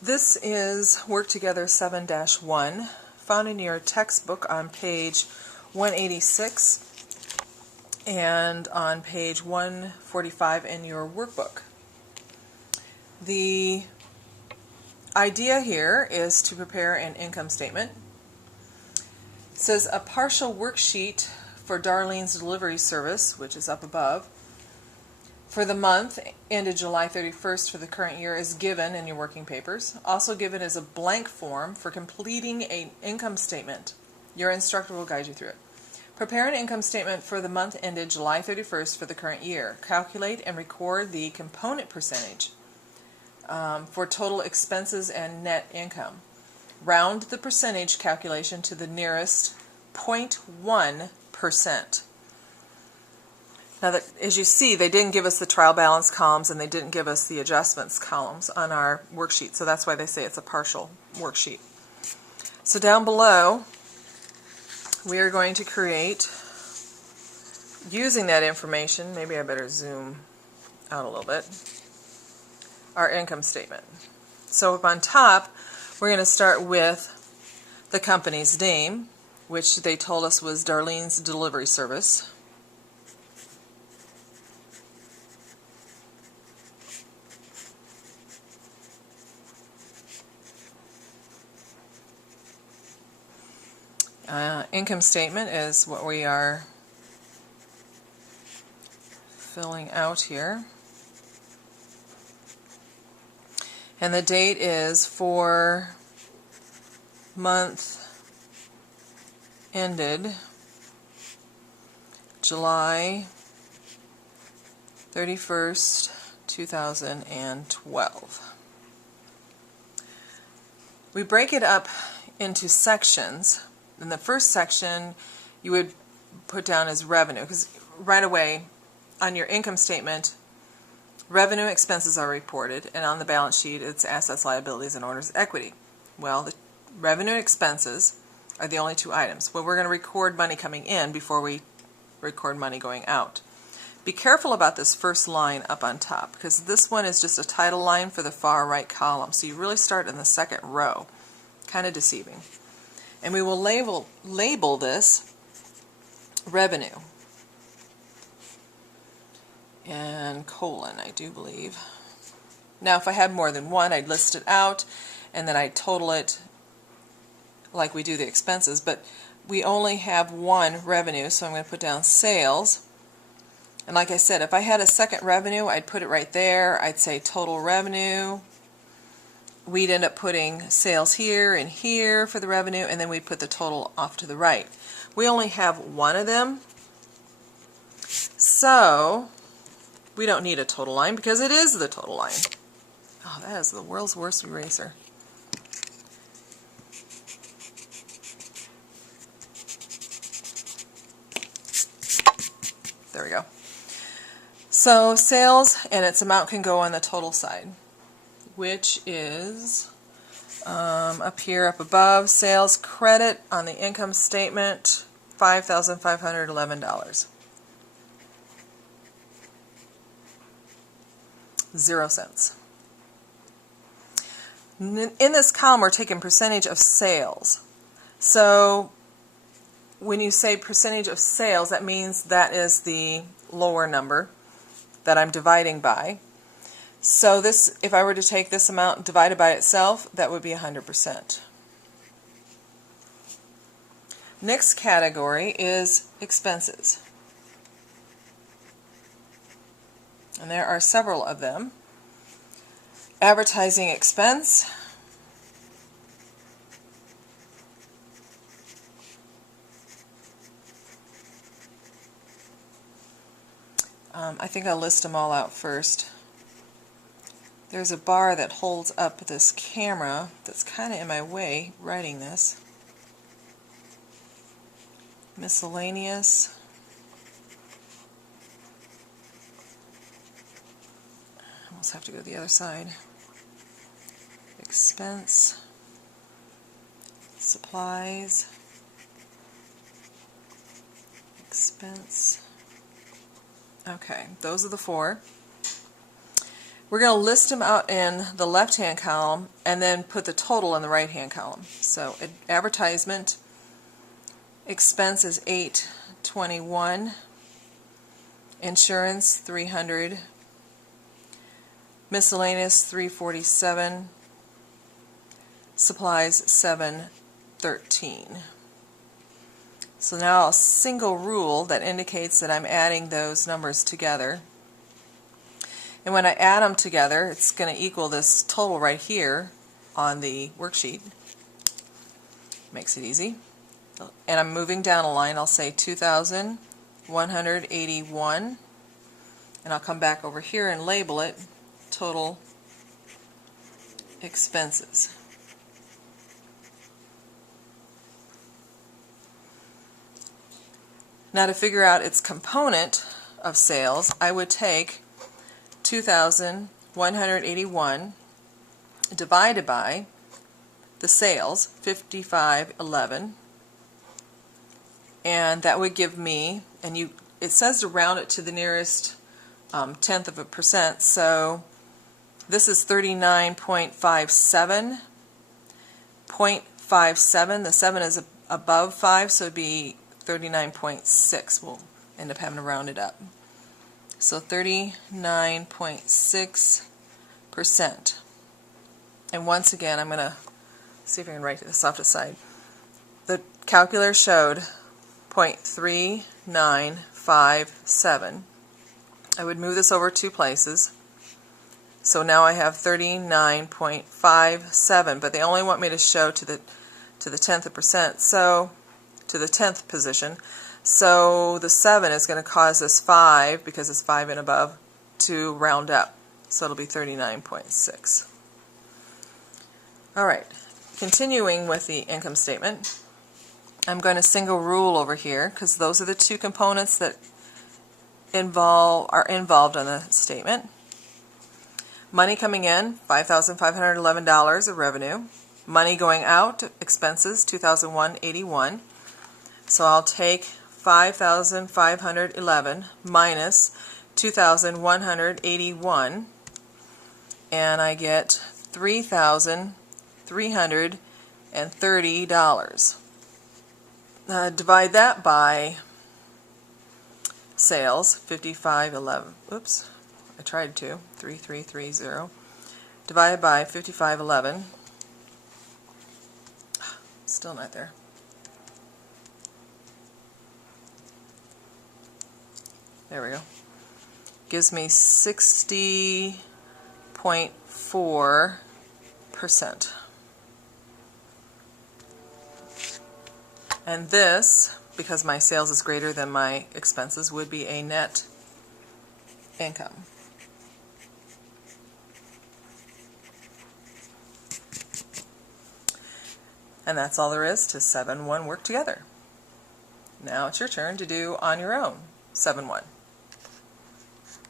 This is Work Together 7-1, found in your textbook on page 186 and on page 145 in your workbook. The idea here is to prepare an income statement. It says a partial worksheet for Darlene's delivery service, which is up above, for the month ended July 31st for the current year is given in your working papers. Also given is a blank form for completing an income statement. Your instructor will guide you through it. Prepare an income statement for the month ended July 31st for the current year. Calculate and record the component percentage for total expenses and net income. Round the percentage calculation to the nearest 0.1%. Now, that, as you see, they didn't give us the trial balance columns and they didn't give us the adjustments columns on our worksheet, so that's why they say it's a partial worksheet. So down below, we are going to create, using that information, maybe I better zoom out a little bit, our income statement. So up on top, we're going to start with the company's name, which they told us was Darlene's Delivery Service. Income statement is what we are filling out here. And the date is for month ended July 31st, 2012. We break it up into sections. In the first section, you would put down as revenue, because right away on your income statement, revenue expenses are reported, and on the balance sheet, it's assets, liabilities, and owner's equity. Well, the revenue expenses are the only two items. Well, we're going to record money coming in before we record money going out. Be careful about this first line up on top, because this one is just a title line for the far right column, so you really start in the second row. Kind of deceiving. And we will label this revenue and colon, I do believe. Now, if I had more than one, I'd list it out and then I'd total it like we do the expenses, but we only have one revenue, so I'm going to put down sales. And like I said, if I had a second revenue, I'd put it right there. I'd say total revenue. We'd end up putting sales here and here for the revenue, and then we'd put the total off to the right. We only have one of them, so we don't need a total line because it is the total line. Oh, that is the world's worst eraser. There we go. So sales and its amount can go on the total side, which is up here, up above, sales credit on the income statement, $5,511. 0 cents. In this column, we're taking percentage of sales. So when you say percentage of sales, that means that is the lower number that I'm dividing by. So this, if I were to take this amount divided by itself, that would be 100%. Next category is expenses. And there are several of them. Advertising expense. I think I'll list them all out first. There's a bar that holds up this camera that's kind of in my way writing this. Miscellaneous. I almost have to go to the other side. Expense. Supplies. Expense. Okay, those are the four. We're going to list them out in the left-hand column and then put the total in the right-hand column. So advertisement expense is $821, insurance $300, miscellaneous $347, supplies $713. So now a single rule that indicates that I'm adding those numbers together. And when I add them together, it's going to equal this total right here on the worksheet. Makes it easy. And I'm moving down a line. I'll say 2,181. And I'll come back over here and label it total expenses. Now to figure out its component of sales, I would take 2,181 divided by the sales, 5511, and that would give me, and it says to round it to the nearest tenth of a percent, so this is 39.57. 0.57, the 7 is above 5, so it would be 39.6. We'll end up having to round it up. So 39.6%. And once again, I'm going to see if I can write this off to the side. The calculator showed 0.3957. I would move this over 2 places. So now I have 39.57, but they only want me to show to the 10th of percent, so to the 10th position. So the 7 is going to cause this 5, because it's 5 and above, to round up. So it'll be 39.6. Alright, continuing with the income statement, I'm going to single rule over here, because those are the 2 components that are involved in the statement. Money coming in, $5,511 of revenue. Money going out, expenses, $2,181. So I'll take 5,511 minus 2,181, and I get $3,330. Divide that by sales, 5511. Oops, I tried to. 3330. Divided by 5511. Still not there. There we go. Gives me 60.4%. And this, because my sales is greater than my expenses, would be a net income. And that's all there is to 7-1 work together. Now it's your turn to do on your own 7-1.